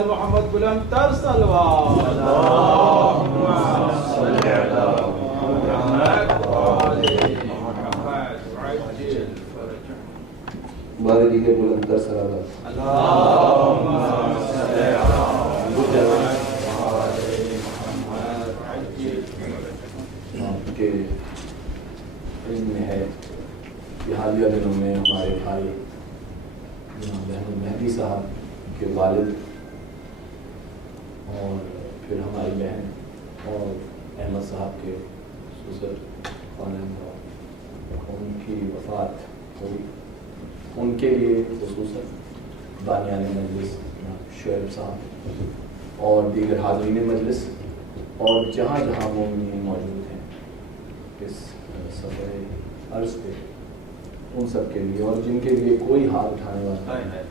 آل محمد بلند تر صلوات. اللهم صل على محمد وآل محمد وعجل فرجهم. والدی کے بلند تر صلوات. اللهم صل على محمد وآل محمد وعجل فرجهم. آپ کے علم میں ہے کہ حالیہ دنوں میں ہمارے بھائی جناب احمد مہدی صاحب کے والد اور پھر ہماری بہن اور احمد صاحب کے سسر خانہ ان کی وفات ہوئی. ان کے لیے خصوصاً بانیان مجلس شعیب صاحب اور دیگر حاضرین مجلس اور جہاں جہاں مومنین موجود ہیں اس سفر عرض پہ ان سب کے لیے اور جن کے لیے کوئی ہاتھ اٹھانے والا ہے.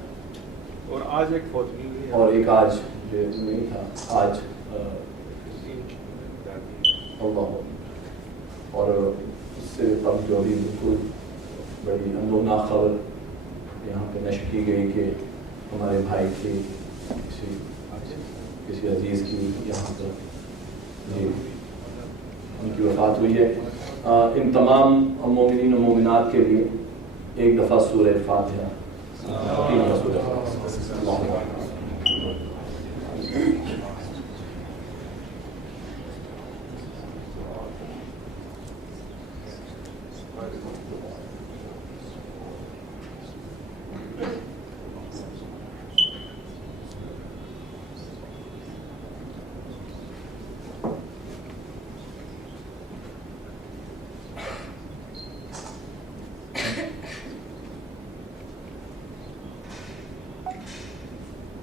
اور آج ایک فوت ہوئی ہے اور ایک آج جو نہیں تھا آج اللہ اور اس سے قبل جو ابھی بالکل بڑی اندوہناک خبر یہاں پہ نشر کی گئی کہ ہمارے بھائی کی کسی عزیز کی یہاں پر جی ان کی وفات ہوئی ہے. ان تمام مومنین و مومنات کے لیے ایک دفعہ سورہ فاتحہ تین دفعہ سورہ فاتحہ.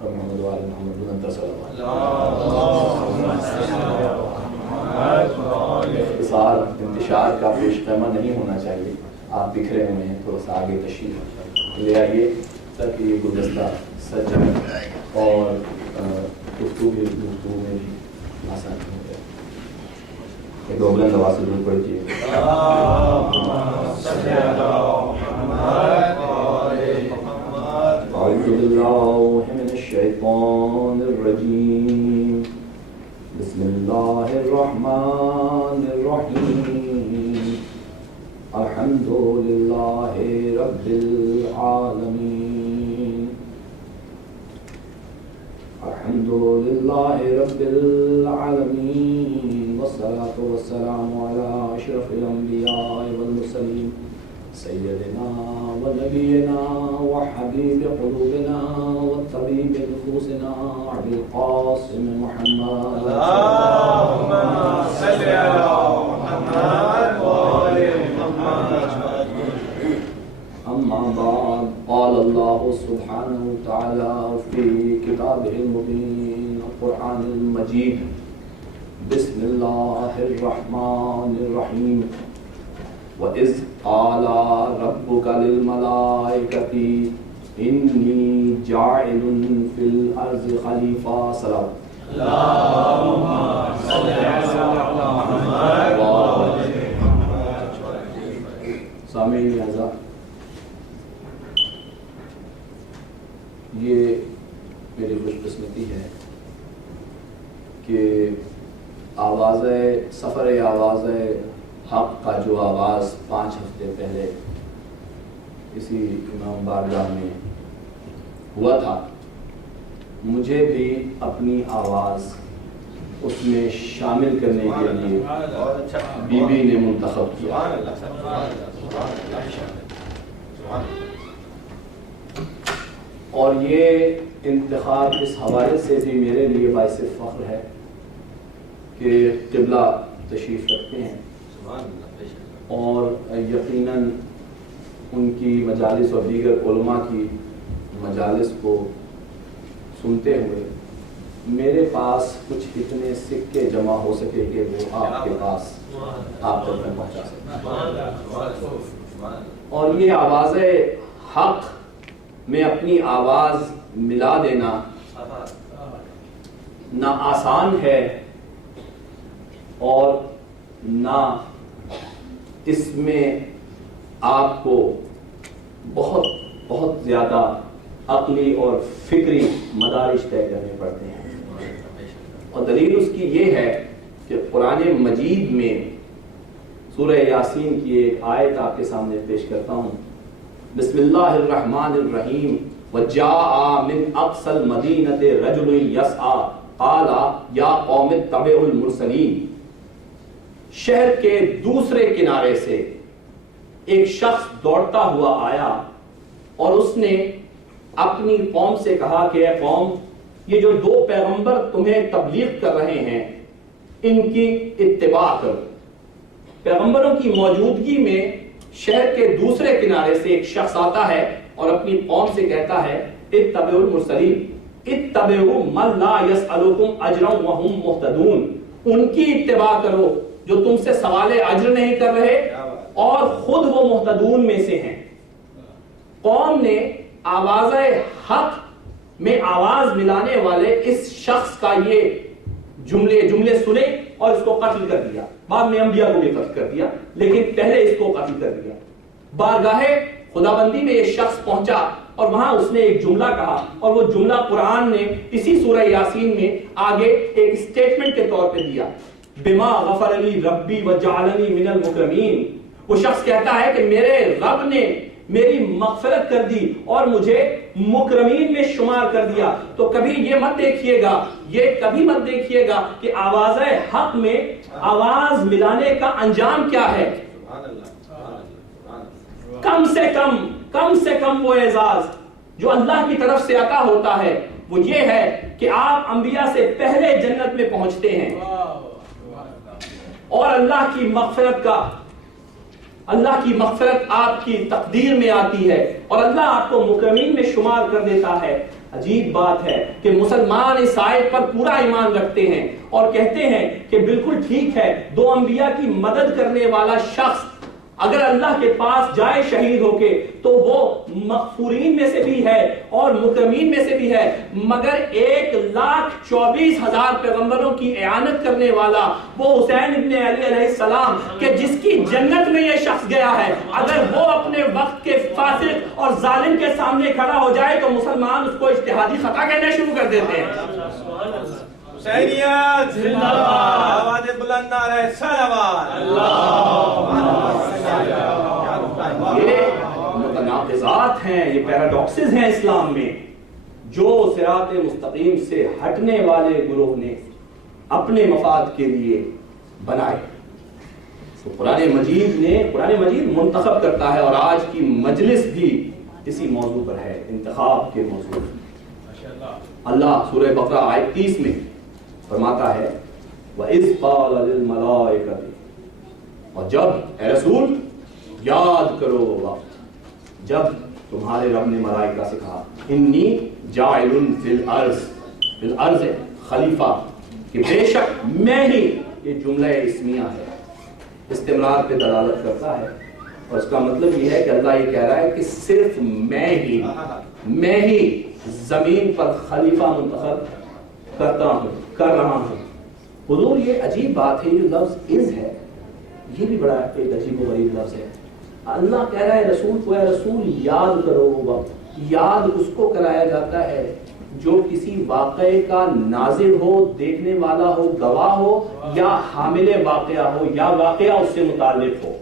محمد وآل محمد بلند تر صلوات. اختصار انتشار کا پیش خیمہ نہیں ہونا چاہیے. آپ بکھرے ہوئے ہیں تھوڑا سا آگے تشریف لے آئیے تاکہ یہ گلدستہ سج جائے اور گفتگو میں بھی آسان ہو جائے. ایک دو بلند آواز سے ضرور پڑھیے. أعوذ بالله من الشيطان الرجيم. بسم الله الرحمن الرحيم. الحمد لله رب العالمين. الحمد لله رب العالمين والصلاة والسلام على أشرف الأنبياء والمرسلين سيدنا ونبينا وحبيب قلوبنا وطبيب نفوسنا أبي القاسم محمد. اللهم صل على محمد وآل محمد. أما بعد قال الله سبحانه وتعالى في كتابه المبين القرآن المجيد. بسم الله الرحمن الرحيم. وَإِذْ قَالَ رَبُّكَ لِلْمَلَائِكَةِ إِنِّي جَاعِلٌ فِي الْأَرْضِ خَلِيفَةً. صلوات. اللهم صل على محمد وآل محمد. سامعین اعزاز، یہ میری خوش قسمتی ہے کہ سفر آواز حق کا جو آغاز 5 ہفتے پہلے اسی امام بارگاہ میں ہوا تھا، مجھے بھی اپنی آواز اس میں شامل کرنے کے لیے بی بی نے منتخب کیا. اور یہ انتخاب اس حوالے سے بھی میرے لیے باعث فخر ہے کہ قبلہ تشریف رکھتے ہیں اور یقیناً ان کی مجالس اور دیگر علماء کی مجالس کو سنتے ہوئے میرے پاس کچھ اتنے سکے جمع ہو سکے کہ وہ آپ کے پاس آپ تک میں پہنچا سکیں. اور یہ آواز حق میں اپنی آواز ملا دینا نہ آسان ہے اور نہ اس میں آپ کو بہت بہت زیادہ عقلی اور فکری مدارج طے کرنے پڑتے ہیں. اور دلیل اس کی یہ ہے کہ قرآن مجید میں سورہ یاسین کی ایک آیت آپ کے سامنے پیش کرتا ہوں. بسم اللہ الرحمن الرحیم وجاء من اقصى المدینة رجل یسعی قال یا قوم اتبعوا المرسلین. شہر کے دوسرے کنارے سے ایک شخص دوڑتا ہوا آیا اور اس نے اپنی قوم سے کہا کہ اے قوم، یہ جو دو پیغمبر تمہیں تبلیغ کر رہے ہیں ان کی اتباع کرو. پیغمبروں کی موجودگی میں شہر کے دوسرے کنارے سے ایک شخص آتا ہے اور اپنی قوم سے کہتا ہے اتبعوا المرسلین، اتبعوا من لا يسألكم اجرا وهم مهتدون. ان کی اتباع کرو جو تم سے سوال اجر نہیں کر رہے اور خود وہ مہتدون میں سے ہیں. قوم نے آواز حق میں آواز ملانے والے اس شخص کا یہ جملے سنے اور اس کو قتل کر دیا. بعد میں انبیاء کو بھی قتل کر دیا، لیکن پہلے اس کو قتل کر دیا. بارگاہ خداوندی میں یہ شخص پہنچا اور وہاں اس نے ایک جملہ کہا، اور وہ جملہ قرآن نے اسی سورہ یاسین میں آگے ایک سٹیٹمنٹ کے طور پہ دیا. بما غفر لی ربی وجعلنی من المکرمین. وہ شخص کہتا ہے کہ میرے رب نے میری مغفرت کر دی اور مجھے مکرمین میں شمار کر دیا. تو کبھی یہ مت دیکھیے گا، یہ کبھی مت دیکھیے گا کہ آواز حق میں آواز ملانے کا انجام کیا ہے. کم سے کم وہ اعزاز جو اللہ کی طرف سے عطا ہوتا ہے وہ یہ ہے کہ آپ انبیاء سے پہلے جنت میں پہنچتے ہیں اور اللہ کی مغفرت آپ کی تقدیر میں آتی ہے اور اللہ آپ کو مکرمین میں شمار کر دیتا ہے. عجیب بات ہے کہ مسلمان اس آیت پر پورا ایمان رکھتے ہیں اور کہتے ہیں کہ بالکل ٹھیک ہے، دو انبیاء کی مدد کرنے والا شخص اگر اللہ کے پاس جائے شہید ہو کے تو وہ مغفورین میں سے بھی ہے اور مکرمین میں سے بھی ہے، مگر 1,24,000 پیغمبروں کی اعانت کرنے والا وہ حسین ابن علی علیہ السلام کہ جس کی جنت میں یہ شخص گیا ہے، اگر وہ اپنے وقت کے فاسق اور ظالم کے سامنے کھڑا ہو جائے تو مسلمان اس کو اجتہادی خطا کہنا شروع کر دیتے ہیں. حسینیت زندہ باد، آواز بلند نعرہ صلوات. یہ متناقضات ہیں، یہ پیراڈاکسز ہیں اسلام میں جو صراط مستقیم سے ہٹنے والے گروہ نے اپنے مفاد کے لیے بنائے. تو قرآن مجید منتخب کرتا ہے اور آج کی مجلس بھی اسی موضوع پر ہے، انتخاب کے موضوع. اللہ سورہ بقرہ آیت 30 میں فرماتا ہے وَإِذْ قَالَ لِلْمَلَائِكَةِ، اور جب اے رسول یاد کرو وہ وقت جب تمہارے رب نے ملائکہ سے کہا انی جاعل فی الارض خلیفہ، کہ بے شک میں ہی. یہ جملہ اسمیہ ہے، استمرار پہ دلالت کرتا ہے اور اس کا مطلب یہ ہے کہ اللہ یہ کہہ رہا ہے کہ صرف میں ہی زمین پر خلیفہ منتخب کر رہا ہوں. حضور یہ عجیب بات ہے، یہ لفظ از ہے، یہ بھی بڑا ایک عجیب و غریب لفظ ہے. اللہ کہہ رہا ہے رسول کو، اے رسول یاد کرو وہ وقت. یاد اس کو کرایا جاتا ہے جو کسی واقعے کا ناظر ہو، دیکھنے والا ہو، گواہ ہو یا حامل واقعہ ہو یا واقعہ اس سے متعلق ہو.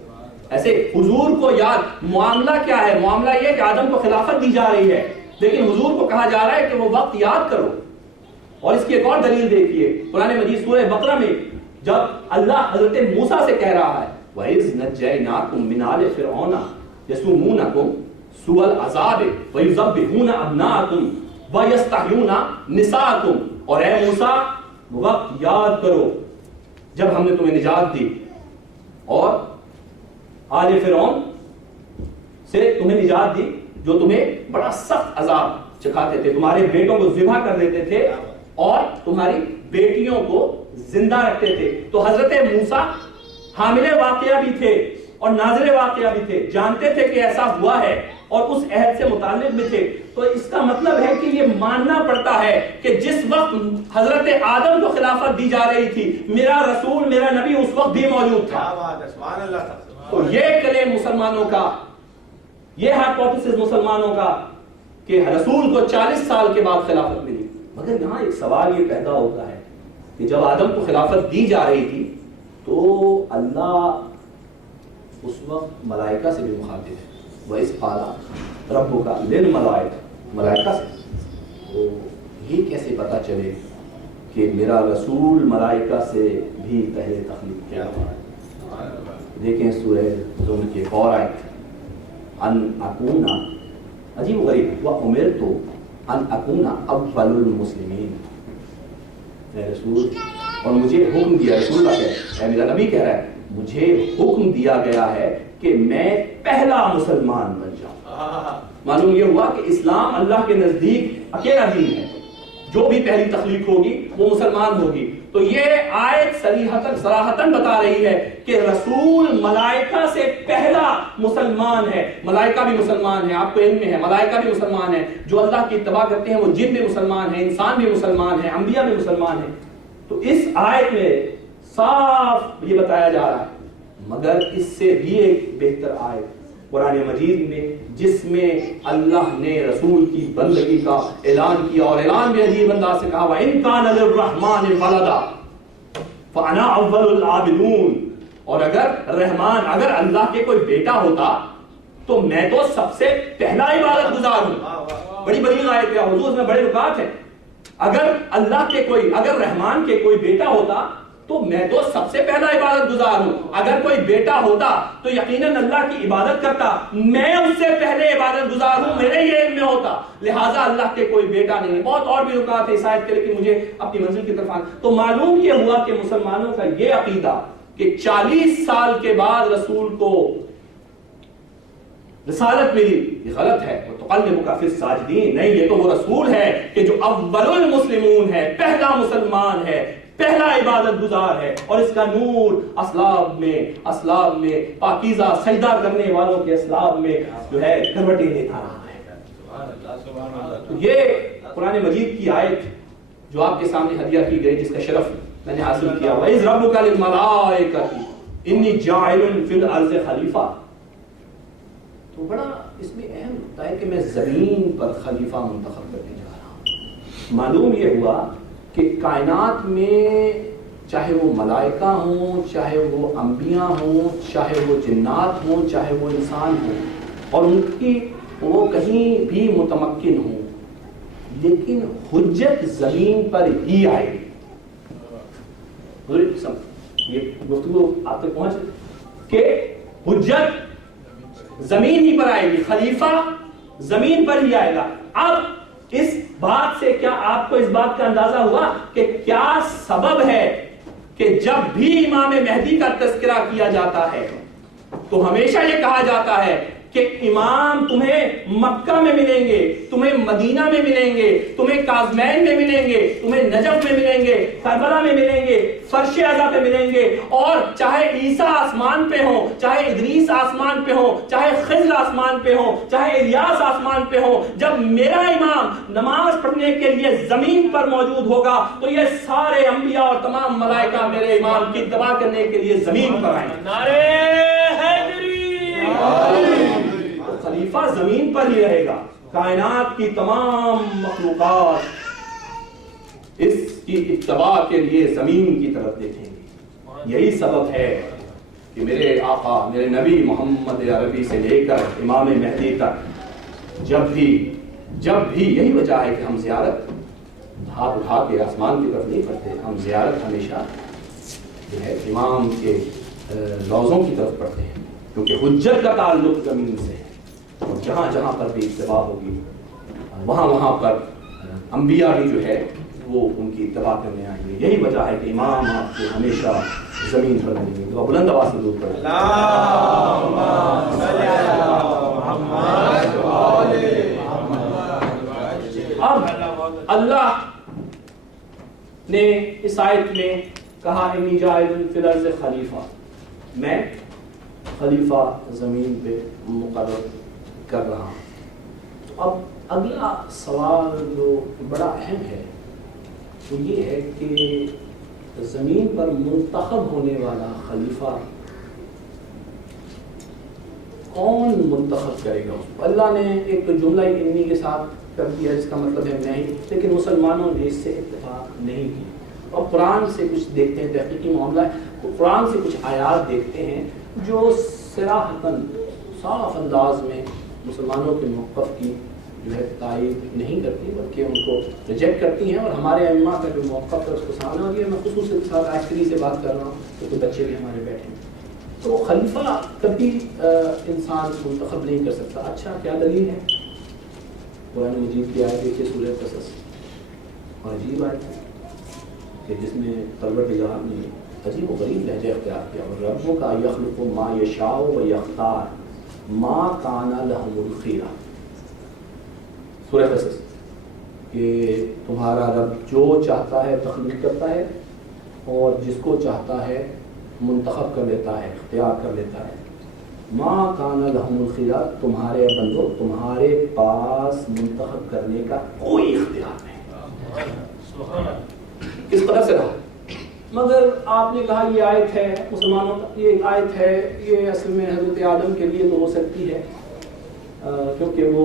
ایسے حضور کو یاد، معاملہ کیا ہے؟ معاملہ یہ کہ آدم کو خلافت دی جا رہی ہے لیکن حضور کو کہا جا رہا ہے کہ وہ وقت یاد کرو. اور اس کی ایک اور دلیل دیکھیے قرآن مجید سورہ بقرہ میں جب اللہ حضرت موسیٰ سے کہہ رہا ہے وَإِذْ نَجَّيْنَاكُمْ مِنْ آلِ فِرْعَوْنَ يَسُومُونَكُمْ سُوءَ الْعَذَابِ وَيُذَبِّحُونَ أَبْنَاءَكُمْ وَيَسْتَحْيُونَ نِسَاءَكُمْ. اور اے موسیٰ وقت یاد کرو جب ہم نے تمہیں نجات دی اور آل فرعون سے تمہیں نجات دی جو تمہیں بڑا سخت عذاب چکھاتے تھے، تمہارے بیٹوں کو ذبح کر دیتے تھے اور تمہاری بیٹیوں کو زندہ رکھتے تھے. تو حضرت موسیٰ حامل واقعہ بھی تھے اور ناظر واقعہ بھی تھے، جانتے تھے کہ ایسا ہوا ہے اور اس عہد سے متعلق بھی تھے. تو اس کا مطلب ہے کہ یہ ماننا پڑتا ہے کہ جس وقت حضرت آدم کو خلافت دی جا رہی تھی میرا رسول، میرا نبی اس وقت بھی موجود تھا. تو یہ کلیم مسلمانوں کا، یہ ہائپوتھیسس مسلمانوں کا کہ رسول کو 40 سال کے بعد خلافت ملی. مگر یہاں ایک سوال یہ پیدا ہوتا ہے کہ جب آدم کو خلافت دی جا رہی تھی تو اللہ اس وقت ملائکہ سے بھی مخاطب ہے. وَإِذْ قَالَ رَبُّكَ لِلْمَلَائِكَةِ، ملائکہ سے. تو یہ کیسے پتا چلے کہ میرا رسول ملائکہ سے بھی پہلے تخلیق کیا ہوا ہے؟ دیکھیں سورہ زمر کے اور آیت، ان اکون، عجیب و غریب، وَأُمِرْتُ ان اکون اول المسلمین. اے رسول، اور مجھے حکم دیا، رسول اللہ کہہ، اے میرا نبی کہہ رہا ہے، مجھے حکم دیا گیا ہے کہ میں پہلا مسلمان بن جاؤں. معلوم یہ ہوا کہ اسلام اللہ کے نزدیک اکیلا دین ہے، جو بھی پہلی تخلیق ہوگی وہ مسلمان ہوگی. تو یہ آیت صراحتاً بتا رہی ہے کہ رسول ملائکہ سے پہلا مسلمان ہے. ملائکہ بھی مسلمان ہیں، آپ کو علم میں ہے، ملائکہ بھی مسلمان ہیں. جو اللہ کی اتباع کرتے ہیں وہ جن بھی مسلمان ہیں، انسان بھی مسلمان ہیں، انبیاء بھی مسلمان ہیں. تو اس آیت میں صاف یہ بتایا جا رہا ہے. مگر اس سے بھی ایک بہتر آیت قرآن مجید میں، جس میں اللہ نے رسول کی بندگی کا اعلان کیا، اور اعلان بھی عجیب انداز سے کہا، وَإِن كَانَ لِلرَّحْمَٰنِ وَلَدًا فَأَنَا أَوَّلُ الْعَابِدُونَ. اور اگر اللہ کے کوئی بیٹا ہوتا تو میں تو سب سے پہلا عبادت گزار ہوں. بڑی بڑی آیت ہے حضور، اس میں بڑے نکات ہیں. اگر رحمان کے کوئی بیٹا ہوتا تو میں تو سب سے پہلا عبادت گزار ہوں. اگر کوئی بیٹا ہوتا تو یقیناً اللہ کی عبادت کرتا، میں اس سے پہلے عبادت گزار ہوں، میرے یہ علم میں ہوتا. لہٰذا اللہ کے کوئی بیٹا نہیں. بہت اور بھی نکات ہے اس آیت کے، لیکن مجھے اپنی منزل کی طرف آنا. تو معلوم یہ ہوا کہ مسلمانوں کا یہ عقیدہ کہ 40 سال کے بعد رسول کو رسالت ملی، یہ غلط ہے. وَتُقَلِّبُكَ فِي السَّاجِدِينَ، نہیں، یہ تو وہ رسول ہے کہ جو اول المسلمون ہے، پہلا مسلمان ہے، پہلا عبادت گزار ہے. اور اس کا نور اسلام میں پاکیزہ سجدہ کرنے والوں کے اسلام میں جو ہے کروٹیں دیتا رہا ہے. تو یہ قرآن مجید کی آیت جو آپ کے سامنے ہدیہ کی گئی، جس کا شرف میں نے حاصل کیا، وَإِذْ رَبُّكَ لِلْمَلَائِكَةِ إِنِّي جَاعِلٌ فِي الْأَرْضِ خَلِيفَةً. تو بڑا اس میں اہم ہوتا ہے کہ میں زمین پر خلیفہ منتخب کرنے جا رہا ہوں. معلوم یہ ہوا کہ کائنات میں چاہے وہ ملائکہ ہوں، چاہے وہ انبیاء ہوں، چاہے وہ جنات ہوں، چاہے وہ انسان ہوں، اور ان کی وہ کہیں بھی متمکن ہوں، لیکن حجت زمین پر ہی آئے گی. یہ گفتگو آپ تک پہنچ کہ حجت زمین ہی پر آئے گی، خلیفہ زمین پر ہی آئے گا. اب اس بات سے کیا آپ کو اس بات کا اندازہ ہوا کہ کیا سبب ہے کہ جب بھی امام مہدی کا تذکرہ کیا جاتا ہے تو ہمیشہ یہ کہا جاتا ہے کہ امام تمہیں مکہ میں ملیں گے، تمہیں مدینہ میں ملیں گے، تمہیں کاظمین میں ملیں گے، تمہیں نجف میں ملیں گے، کربلا میں ملیں گے، فرش اعظم پہ ملیں گے. اور چاہے عیسیٰ آسمان پہ ہوں، چاہے ادریس آسمان پہ ہوں، چاہے خضر آسمان پہ ہوں، چاہے الیاس آسمان پہ ہوں، جب میرا امام نماز پڑھنے کے لیے زمین پر موجود ہوگا تو یہ سارے انبیاء اور تمام ملائکہ میرے امام کی اتباع کرنے کے لیے زمین پر آئیں گے. نعرہ حیدری، خلیفہ زمین پر ہی رہے گا. کائنات کی تمام مخلوقات اس کی اتباع کے لیے زمین کی طرف دیکھیں گے. یہی سبب ہے کہ میرے آقا، میرے نبی محمد عربی سے لے کر امام مہدی تک جب بھی یہی وجہ ہے کہ ہم زیارت ہاتھ اٹھا کے آسمان کی طرف نہیں پڑھتے. ہم زیارت ہمیشہ جو ہے امام کے روضوں کی طرف پڑھتے ہیں، کیونکہ حجت کا تعلق زمین سے ہے. اور جہاں جہاں پر بھی اتباع ہوگی وہاں پر انبیاء بھی جو ہے وہ ان کی اتباع کرنے آئیں گے. یہی وجہ ہے کہ امام آپ کو ہمیشہ زمین پر ملیں گے. تو بلند آواز سے دور پڑھیں. اب اللہ نے اس آیت میں کہا انی جاعل فی الارض خلیفہ، میں خلیفہ زمین پہ مقرر کر رہا ہوں. اب اگلا سوال جو بڑا اہم ہے وہ یہ ہے کہ زمین پر منتخب ہونے والا خلیفہ کون منتخب کرے گا اس کو؟ اللہ نے ایک تو جملہ انی کے ساتھ کر دیا جس کا مطلب ہے نہیں، لیکن مسلمانوں نے اس سے اتفاق نہیں کی، اور قرآن سے کچھ دیکھتے ہیں، تحقیقی معاملہ ہے، قرآن سے کچھ آیات دیکھتے ہیں جو صراحتاً صاف انداز میں مسلمانوں کے موقف کی جو ہے تائید نہیں کرتی بلکہ ان کو ریجیکٹ کرتی ہیں، اور ہمارے ائمہ کا جو موقف ہے اس کو سامنے ہو گیا۔ میں خصوصاً کے ساتھ آخری سے بات کر رہا ہوں کیونکہ بچے بھی ہمارے بیٹھے ہیں، تو خلیفہ کبھی انسان منتخب نہیں کر سکتا۔ اچھا کیا دلیل ہے؟ قرآن مجید کی آیت دیکھیے سورہ قصص، اور عجیب آیت ہے کہ جس میں پروردگار نے عجیب و غریب لہجہ اختیار کیا، اور ربوں کا یخلق ما یشاء و یختار ما کان لہم الخیرہ، سورہ قصص، کہ تمہارا رب جو چاہتا ہے تخلیق کرتا ہے اور جس کو چاہتا ہے منتخب کر لیتا ہے، اختیار کر لیتا ہے۔ ما کان لہم الخیرہ، تمہارے بندو تمہارے پاس منتخب کرنے کا کوئی اختیار نہیں۔ کس قدر سے رہا، مگر آپ نے کہا یہ آیت ہے مسلمانوں کا، یہ آیت ہے، یہ اصل میں حضرت آدم کے لیے تو ہو سکتی ہے کیونکہ وہ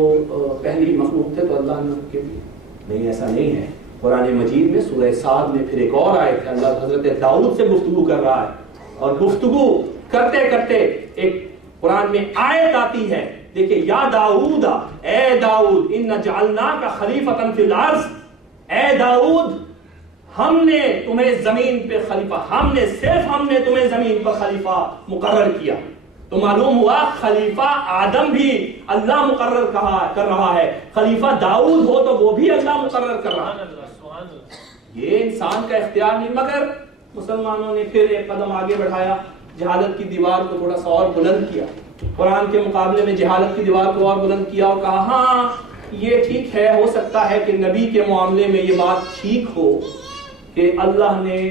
پہلی مخلوق تھے تو اللہ نے ان کے لیے، نہیں ایسا نہیں ہے۔ قرآن مجید میں سورہ صاد میں پھر ایک اور آیت ہے، اللہ حضرت داؤد سے گفتگو کر رہا ہے، اور گفتگو کرتے کرتے ایک قرآن میں آیت آتی ہے، دیکھیں، یا داؤد، اے داؤد، ان جعلناک خلیفۃ فی الارض، اے داؤد ہم نے تمہیں زمین پہ خلیفہ، ہم نے تمہیں زمین پر خلیفہ مقرر کیا۔ تو معلوم ہوا خلیفہ آدم بھی اللہ مقرر کر رہا ہے، خلیفہ داؤد ہو تو وہ بھی اللہ مقرر کر رہا ہے، یہ انسان کا اختیار نہیں۔ مگر مسلمانوں نے پھر ایک قدم آگے بڑھایا، جہالت کی دیوار کو تھوڑا سا اور بلند کیا، قرآن کے مقابلے میں جہالت کی دیوار کو اور بلند کیا، اور کہا ہاں یہ ٹھیک ہے، ہو سکتا ہے کہ نبی کے معاملے میں یہ بات ٹھیک ہو کہ اللہ نے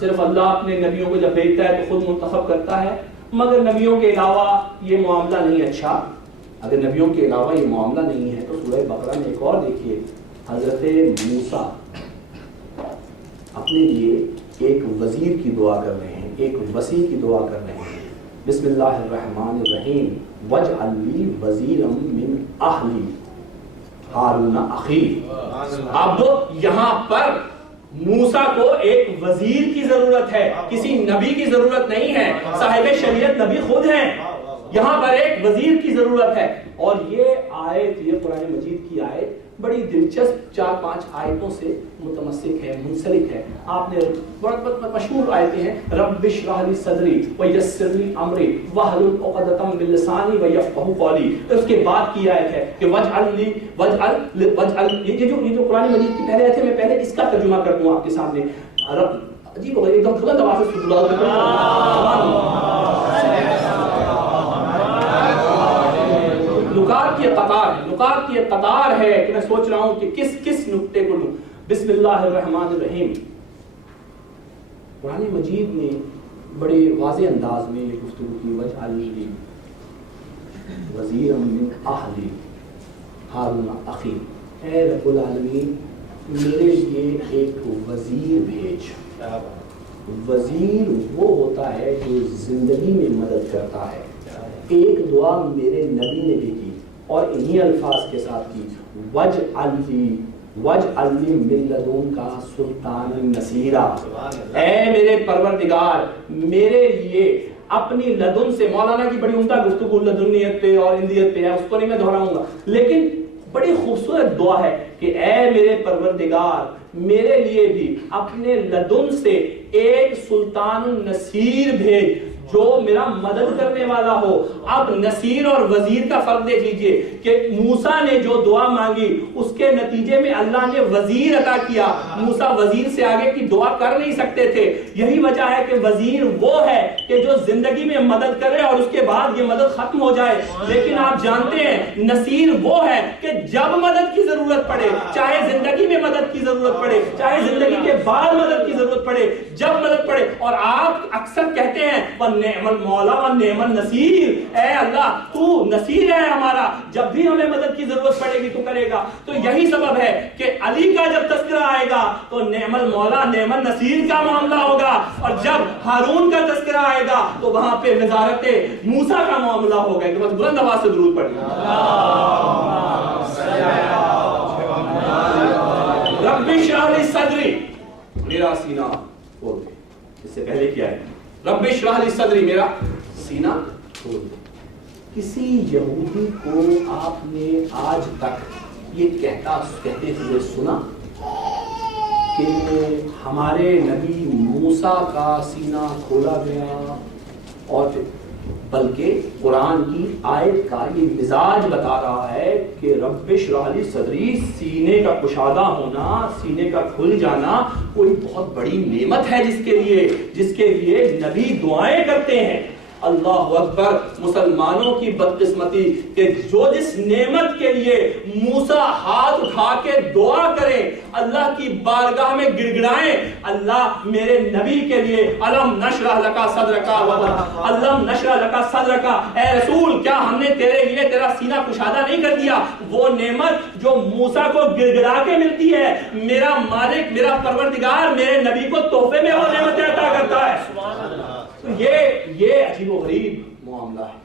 صرف اللہ اپنے نبیوں کو جب بھیجتا ہے تو خود منتخب کرتا ہے، مگر نبیوں کے علاوہ یہ معاملہ نہیں۔ اچھا اگر نبیوں کے علاوہ یہ معاملہ نہیں ہے تو سورہ بقرہ میں ایک اور دیکھیے، حضرت موسیٰ اپنے لیے ایک وزیر کی دعا کر رہے ہیں، ایک وسیع کی دعا کر رہے ہیں، بسم اللہ الرحمن الرحیم، وَاجْعَلْ لِي وَزِيرًا مِّنْ أَهْلِي ہارون اخی۔ اب یہاں پر موسیٰ کو ایک وزیر کی ضرورت ہے، کسی نبی کی ضرورت نہیں ہے، صاحب شریعت نبی خود ہیں، یہاں پر ایک وزیر کی ضرورت ہے۔ اور یہ آیت، یہ قرآن مجید کی آیت بڑی دلچسپ 4-5 آیتوں سے متمسک ہے، منسلک ہے۔ آپ نے بہت مشہور آیتیں ہیں، رب اشرح لی صدری ویسر لی امری واحلل عقدۃ من لسانی ویفقهوا قولی۔ اس کے بعد کی آیت ہے کہ یہ جو قرآن مجید کی پہلے آیت ہے، میں پہلے اس کا ترجمہ کر دوں آپ کے سامنے۔ عجیب ہو گئی، ایک دم بلند آواز سے سبحان اللہ۔ لکات کی یہ قطار ہے کہ میں سوچ رہا ہوں کہ کس نقطے کو لوں۔ بسم اللہ الرحمن الرحیم، قرآن مجید نے بڑے واضح انداز میں یہ گفتگو کی، وَاجْعَلْ لِي وَزِيرًا مِّنْ أَهْلِي ہارون اخی، اے رب العالمین میرے لیے ایک وزیر بھیج۔ وزیر وہ ہوتا ہے جو زندگی میں مدد کرتا ہے۔ ایک دعا میرے نبی نے بھی کی اور انہی الفاظ کے ساتھ کی، وَاجْعَلْ لِي مِن لَّدُنْكَ سُلْطَانًا نَصِيرًا، اے میرے پروردگار میرے لیے اپنی لدن سے، مولانا کی بڑی عمدہ گفتگو لدنیت پہ اور اندیت پہ ہے، اس کو نہیں میں دہراؤں گا، لیکن بڑی خوبصورت دعا ہے کہ اے میرے پروردگار میرے لیے بھی اپنے لدن سے ایک سلطان النصیر بھیج جو میرا مدد کرنے والا ہو۔ اب نصیر اور وزیر کا فرق دیکھ لیجئے کہ موسیٰ نے جو دعا مانگی اس کے نتیجے میں اللہ نے وزیر عطا کیا، موسیٰ وزیر سے آگے کی دعا کر نہیں سکتے تھے۔ یہی وجہ ہے کہ وزیر وہ ہے کہ جو زندگی میں مدد کرے اور اس کے بعد یہ مدد ختم ہو جائے، لیکن آپ جانتے ہیں نصیر وہ ہے کہ جب مدد کی ضرورت پڑے، چاہے زندگی میں مدد کی ضرورت پڑے، چاہے زندگی کے بعد مدد کی ضرورت پڑے، جب مدد پڑے۔ اور آپ اکثر کہتے ہیں نعم المولا و نعم النصیر، اے اللہ تو نصیر ہے ہمارا، جب بھی ہمیں مدد کی ضرورت پڑے گی تو کرے گا۔ تو یہی سبب ہے کہ علی کا جب تذکرہ آئے گا تو نعم المولا نعم النصیر کا معاملہ ہوگا، اور جب ہارون کا تذکرہ آئے گا تو وہاں پہ وزارت موسیٰ کا معاملہ ہوگا۔ ایک بس بلند آواز سے درود پڑھیے۔ رب اشرح لی صدری، میرا سینہ کھول دے۔ اس سے پہلے کیا ہے؟ رب اشرح لی صدری، میرا سینہ کھول دے۔ کسی یہودی کو آپ نے آج تک یہ کہتے ہوئے سنا کہ ہمارے نبی موسیٰ کا سینہ کھولا گیا؟ اور بلکہ قرآن کی آیت کا یہ مزاج بتا رہا ہے کہ رب اشرح لی صدری، سینے کا کشادہ ہونا، سینے کا کھل جانا کوئی بہت بڑی نعمت ہے جس کے لیے نبی دعائیں کرتے ہیں۔ اللہ اکبر! مسلمانوں کی بدقسمتی کہ جو جس نعمت کے لیے موسیٰ ہاتھ اٹھا کے دعا کریں، اللہ کی بارگاہ میں گڑگڑائیں، اللہ میرے نبی کے لیے الم نشرح لکا صدرکا، الم نشرح لکا صدرکا، اے رسول کیا ہم نے تیرے لیے تیرا سینہ کشادہ نہیں کر دیا؟ وہ نعمت جو موسیٰ کو گڑگڑا کے ملتی ہے، میرا مالک میرا پروردگار میرے نبی کو تحفے میں وہ نعمت عطا کرتا ہے۔ یہ عجیب و غریب معاملہ ہے۔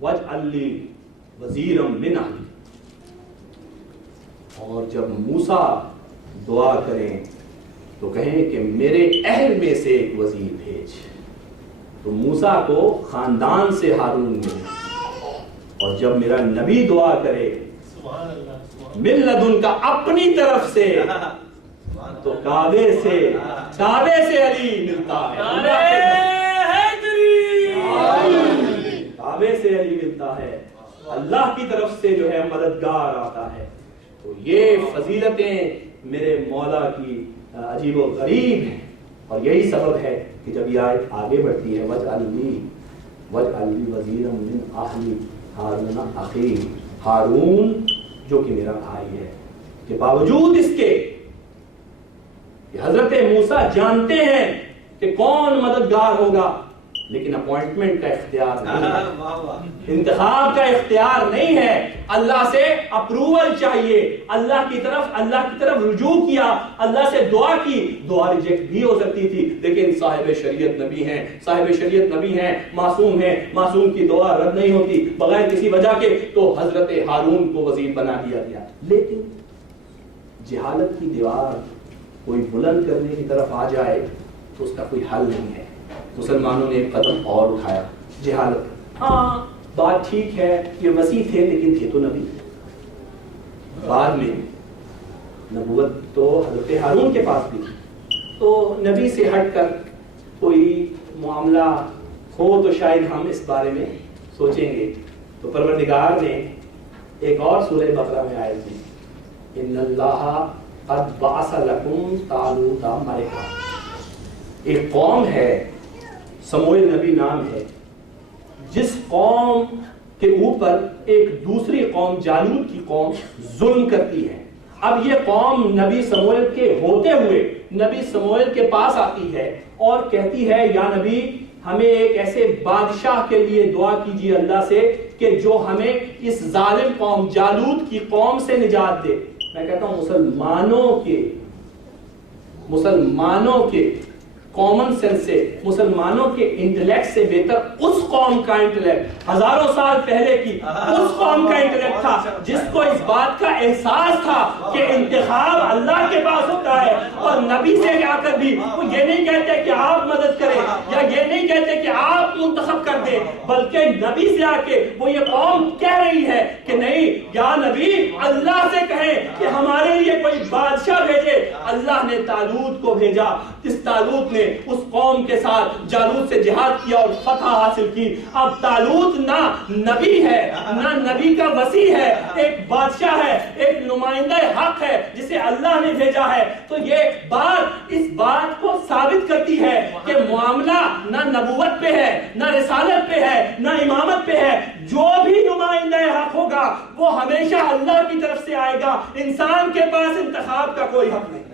وَاجْعَلْ لِي وَزِيرًا مِنْ أَهْلِي، اور جب موسیٰ دعا کریں تو کہیں کہ میرے اہل میں سے ایک وزیر بھیج، تو موسیٰ کو خاندان سے ہارون ملے، اور جب میرا نبی دعا کرے مِن لَدُن کا اپنی طرف سے، تو کعبے سے علی ملتا ہے، کعبے سے علی ملتا ہے، اللہ کی طرف سے جو ہے مددگار آتا ہے۔ تو یہ فضیلتیں میرے مولا کی عجیب و غریب ہیں، اور یہی سبب ہے کہ جب یہ آیت آگے بڑھتی ہے وَاجْعَلْ لِي وَزِيرًا مِنْ أَهْلِي هَارُونَ أَخِي، ہارون جو کہ میرا بھائی ہے، کہ باوجود اس کے کہ حضرت موسیٰ جانتے ہیں کہ کون مددگار ہوگا، لیکن اپوائنٹمنٹ کا اختیار نہیں ہے، انتخاب کا اختیار نہیں ہے، اللہ سے اپروول چاہیے، اللہ کی طرف رجوع کیا، اللہ سے دعا کی، دعا ریجیکٹ بھی ہو سکتی تھی، لیکن صاحب شریعت نبی ہیں، معصوم ہیں، معصوم کی دعا رد نہیں ہوتی بغیر کسی وجہ کے، تو حضرت ہارون کو وزیر بنا دیا گیا۔ لیکن جہالت کی دیوار کوئی بلند کرنے کی طرف آ جائے تو اس کا کوئی حل نہیں ہے۔ مسلمانوں نے ایک قدم اور اٹھایا، جہالت۔ ہاں بات ٹھیک ہے، یہ وسیع تھے لیکن تھے تو نبی، بعد میں نبوت تو حضرت ہارون کے پاس بھی تھی، تو نبی سے ہٹ کر کوئی معاملہ ہو تو شاید ہم اس بارے میں سوچیں گے۔ تو پروردگار نے ایک اور سورہ بقرہ میں آیت دی، ان اللہ قد بعث لکم طالوت ملکا۔ ایک قوم ہے، سموئیل نبی نام ہے، جس قوم کے اوپر ایک دوسری قوم جالوت کی قوم ظلم کرتی ہے۔ اب یہ قوم نبی سموئیل کے ہوتے ہوئے نبی سموئیل کے پاس آتی ہے اور کہتی ہے یا نبی ہمیں ایک ایسے بادشاہ کے لیے دعا کیجیے اللہ سے کہ جو ہمیں اس ظالم قوم جالوت کی قوم سے نجات دے۔ میں کہتا ہوں مسلمانوں کے کامن سینس سے، مسلمانوں کے انٹلیکٹ سے بہتر اس قوم کا انٹلیکٹ، ہزاروں سال پہلے کی اس قوم کا انٹلیکٹ تھا جس کو اس بات کا احساس تھا کہ انتخاب اللہ کے پاس ہوتا ہے، اور نبی سے آ کر بھی وہ یہ نہیں کہتے کہ آپ مدد کریں یا یہ نہیں کہتے کہ آپ منتخب کر دیں، بلکہ نبی سے آ کے وہ یہ قوم کہہ رہی ہے کہ نہیں یا نبی اللہ سے کہیں کہ ہمارے لیے کوئی بادشاہ بھیجے۔ اللہ نے طالوت کو بھیجا، اس طالوت نے اس قوم کے ساتھ جالوت سے جہاد کیا اور فتح حاصل کی۔ اب طالوت نہ نبی ہے نہ نبی کا وسیع ہے، ایک بادشاہ ہے، ایک نمائندہ حق ہے جسے اللہ نے بھیجا ہے۔ تو یہ بات اس بات کو ثابت کرتی ہے کہ معاملہ نہ نبوت پہ ہے، نہ رسالت پہ ہے، نہ امامت پہ ہے، جو بھی نمائندہ حق ہوگا وہ ہمیشہ اللہ کی طرف سے آئے گا، انسان کے پاس انتخاب کا کوئی حق نہیں۔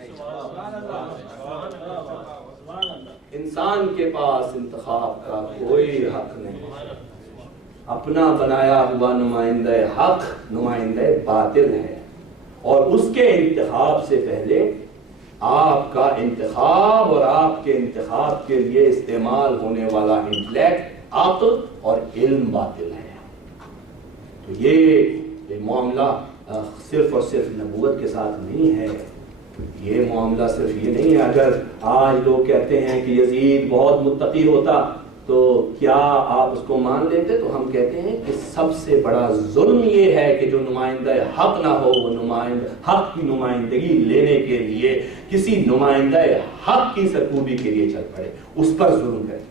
انسان کے پاس انتخاب کا کوئی حق نہیں. اپنا بنایا ہوا نمائندہ حق نمائندہ باطل ہے، اور اس کے انتخاب سے پہلے آپ کا انتخاب اور آپ کے انتخاب کے لیے استعمال ہونے والا انٹلیکٹ، عقل اور علم باطل ہے. تو یہ معاملہ صرف اور صرف نبوت کے ساتھ نہیں ہے. یہ معاملہ صرف یہ نہیں ہے. اگر آج لوگ کہتے ہیں کہ یزید بہت متقی ہوتا تو کیا آپ اس کو مان لیتے؟ تو ہم کہتے ہیں کہ سب سے بڑا ظلم یہ ہے کہ جو نمائندہ حق نہ ہو وہ نمائندہ حق کی نمائندگی لینے کے لیے کسی نمائندہ حق کی سرکوبی کے لیے چل پڑے، اس پر ظلم کرے.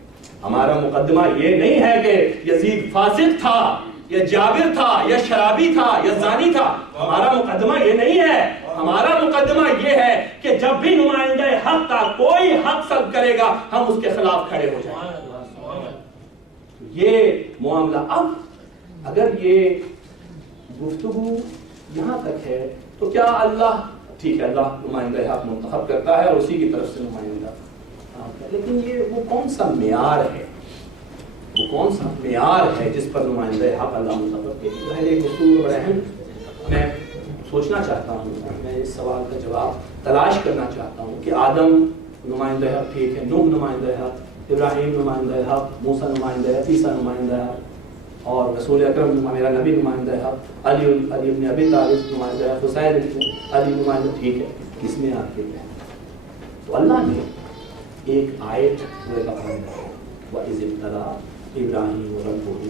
ہمارا مقدمہ یہ نہیں ہے کہ یزید فاسق تھا یا جابر تھا یا شرابی تھا یا زانی تھا. ہمارا مقدمہ یہ نہیں ہے. ہمارا مقدمہ یہ ہے کہ جب بھی نمائندہ حق کا کوئی حق سلب کرے گا ہم اس کے خلاف کھڑے ہو جائیں. یہ معاملہ. اب اگر یہ گفتگو یہاں تک ہے تو کیا اللہ، ٹھیک ہے اللہ نمائندہ حق منتخب کرتا ہے اور اسی کی طرف سے نمائندہ، لیکن یہ وہ کون سا معیار ہے، وہ کون سا معیار ہے جس پر نمائندہ حق اللہ منتخب کرے؟ ظاہر ایک اصول اور اہم میں سوچنا چاہتا ہوں، میں اس سوال کا جواب تلاش کرنا چاہتا ہوں کہ آدم نمائندہ حق ٹھیک ہے، نوح نمائندہ حق، ابراہیم نمائندہ حق، موسیٰ نمائندہ حق، عیسیٰ نمائندہ حق، اور رسول اکرم میرا نبی نمائندہ حق، علی بن ابی طالب نمائندہ حق، حسین علی نمائندہ، ٹھیک ہے. کس میں آخر ہے؟ تو اللہ نے ایک آیت پورے کا فرمایا وَإِذِ ابْتَلَىٰ إِبْرَاهِيمُ رَبُّهُ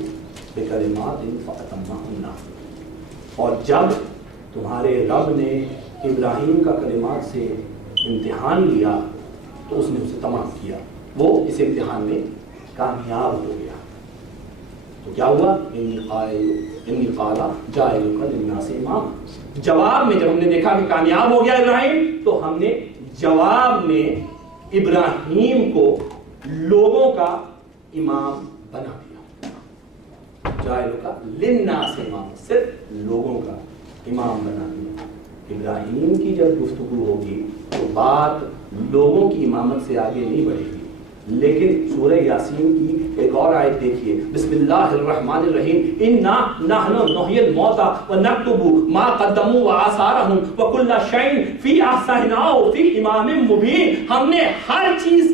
بِكَلِمَاتٍ فَأَتَمَّهُنَّ، اور جب تمہارے رب نے ابراہیم کا کلمات سے امتحان لیا تو اس نے اسے تمام کیا، وہ اس امتحان میں کامیاب ہو گیا. تو کیا ہوا؟ انی قال جاعلک للناس اماما. جواب میں جب ہم نے دیکھا کہ کامیاب ہو گیا ابراہیم تو ہم نے جواب میں ابراہیم کو لوگوں کا امام بنا دیا. جاعلک للناس اماما، صرف لوگوں کا امام بنا دیا. ابراہیم کی جب گفتگو ہوگی تو بات لوگوں کی امامت سے آگے نہیں بڑھے گی. لیکن سورہ یاسین کی ایک اور آیت دیکھیے، بسم اللہ الرحمن الرحیم، انا نحن نحیی الموتى ونکتب ما قدموا وآثارهم وکل شیء فی احصیناہ فی امام مبین. ہم نے ہر چیز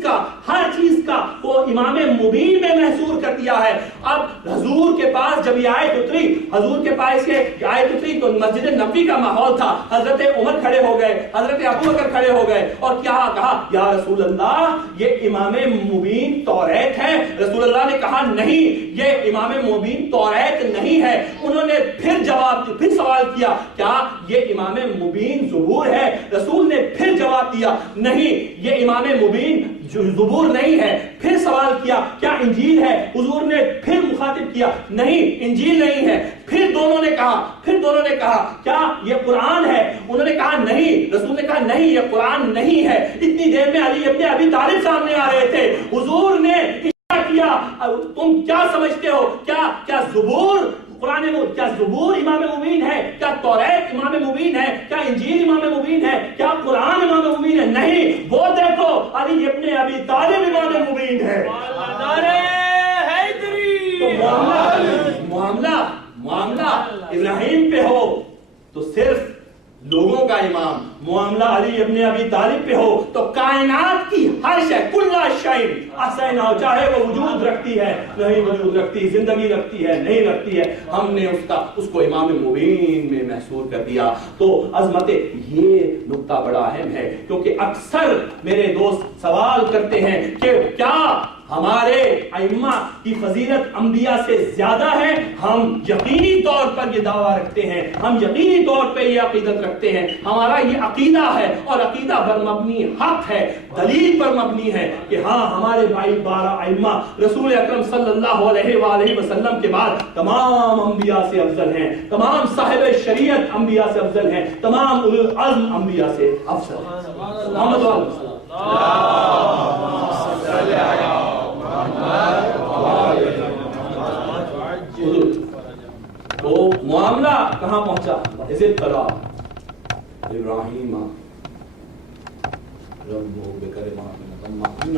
کا وہ امام مبین میں محصور کر دیا ہے. اب حضور کے پاس جب یہ آیت اتری، حضور کے پاس یہ آیت اتری تو مسجد نبوی کا ماحول تھا. حضرت عمر کھڑے ہو گئے، حضرت ابو بکر کھڑے ہو گئے اور کیا کہا؟ یا رسول اللہ یہ امام مبین توریت ہے. رسول اللہ نے کہا نہیں، یہ امام مبین توریت نہیں ہے. انہوں نے پھر سوال کیا کیا یہ امام مبین زبور ہے؟ رسول نے پھر جواب دیا نہیں، یہ امام مبین زبور نہیں ہے. پھر سوال کیا کیا انجیل ہے؟ حضور نے پھر مخاطب کیا نہیں، انجیل نہیں ہے. پھر دونوں نے کہا کیا یہ قرآن ہے؟ انہوں نے کہا نہیں. رسول نے کہا نہیں، یہ قرآن نہیں ہے. اتنی دیر میں علی ابن ابی طالب سامنے آ رہے تھے. حضور نے کیا تم کیا سمجھتے ہو؟ کیا زبور قرآن کیا زبور امام مبین ہے؟ کیا توریت امام مبین ہے؟ کیا انجیل امام مبین ہے؟ کیا قرآن امام مبین ہے؟ نہیں، وہ دیکھو علی ابن ابی طالب امام مبین ہے. تو معاملہ ابراہیم پہ ہو تو صرف لوگوں کا امام، معاملہ علی ابن ابی طالب پہ ہو تو کائنات کی ہر شے، کل شیء احصیناہ، چاہے وہ وجود رکھتی ہے نہیں وجود رکھتی، زندگی رکھتی ہے نہیں رکھتی ہے، ہم نے اس کو امام مبین میں محصور کر دیا. تو عظمت یہ نقطہ بڑا اہم ہے کیونکہ اکثر میرے دوست سوال کرتے ہیں کہ کیا ہمارے ائمہ کی فضیلت انبیاء سے زیادہ ہے؟ ہم یقینی طور پر یہ دعویٰ رکھتے ہیں، ہم یقینی طور پہ یہ عقیدت رکھتے ہیں. ہمارا یہ عقیدہ ہے اور عقیدہ پر مبنی حق ہے، دلیل پر مبنی ہے کہ ہاں ہمارے 12 ائمہ رسول اکرم صلی اللہ علیہ وآلہ وسلم کے بعد تمام انبیاء سے افضل ہیں، تمام صاحب شریعت انبیاء سے افضل ہیں، تمام اولو العزم انبیاء سے افضل ہیں. محمد تو معاملہ کہاں پہنچا؟ اذ ابتلیٰ ابراہیم ربہ بکلمات فاتمہن.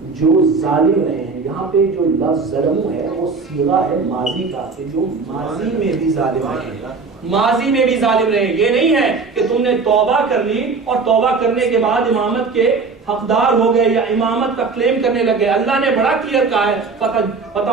جو ظالم رہے ہیں. یہاں پہ جو لفظ ظلمو ہے وہ صیغہ ہے ماضی کا, کہ جو ماضی میں بھی ظالم رہے ہیں, ماضی میں بھی ظالم رہے. یہ نہیں ہے کہ تم نے توبہ کر لی اور توبہ کرنے کے بعد امامت کے حقدار ہو گئے یا امامت کا کلیم کرنے لگے. اللہ نے بڑا کلیئر کہا ہے پتہ.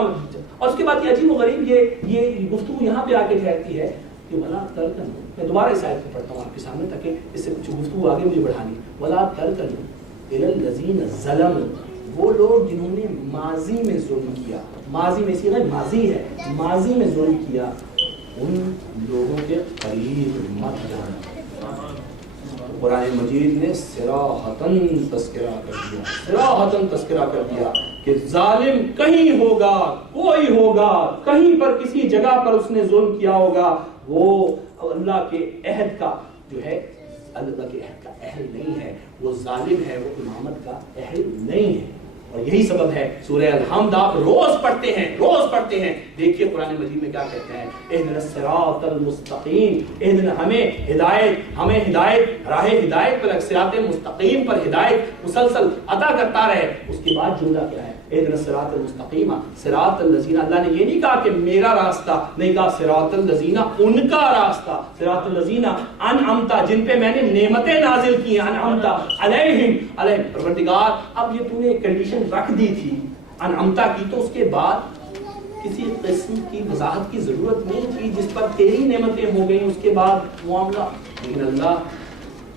اور اس کے بعد یہ عجیب و غریب یہ گفتگو یہاں پہ آ کے ٹھہرتی ہے کہ ولا ترکنوا. میں دوبارہ اس آیت کو پڑھتا ہوں آپ کے سامنے تاکہ اس سے کچھ گفتگو آگے مجھے بڑھانی. ولا ترکنوا الی الذین ظلموا, وہ لوگ جنہوں نے ماضی میں ظلم کیا, ماضی میں صیغہ ماضی ہے, ماضی میں ظلم کیا, ان لوگوں کے قریب مت جانا. قرآن مجید نے صراحتاً تذکرہ کر دیا, صراحتاً تذکرہ کر دیا کہ ظالم کہیں ہوگا, کوئی ہوگا, کہیں پر کسی جگہ پر اس نے ظلم کیا ہوگا, وہ اللہ کے عہد کا جو ہے, اللہ کے عہد کا اہل نہیں ہے, وہ ظالم ہے, وہ امامت کا اہل نہیں ہے. اور یہی سبب ہے سورہ الحمد آپ روز پڑھتے ہیں, روز پڑھتے ہیں. دیکھیے قرآن مجید میں کیا کہتے ہیں, اہدنا الصراط المستقیم, اہدنا, ہمیں ہدایت, راہ ہدایت پر, صراط مستقیم پر ہدایت مسلسل عطا کرتا رہے. اس کے بعد جملہ کیا ہے, اہدنا الصراط المستقیم صراط الذین. اللہ نے یہ نہیں کہا کہ میرا راستہ, نہیں کہا صراط الذین ان کا راستہ, صراط الذین انعمت, جن پہ میں نے نعمتیں نازل کی, انعمت علیہم, پروردگار اب یہ تو نے ایک کنڈیشن رکھ دی تھی انعمتا کی, تو اس کے بعد کسی قسم کی وضاحت کی ضرورت نہیں تھی, جس پر تیری نعمتیں ہو گئیں اس کے بعد معاملہ. لیکن اللہ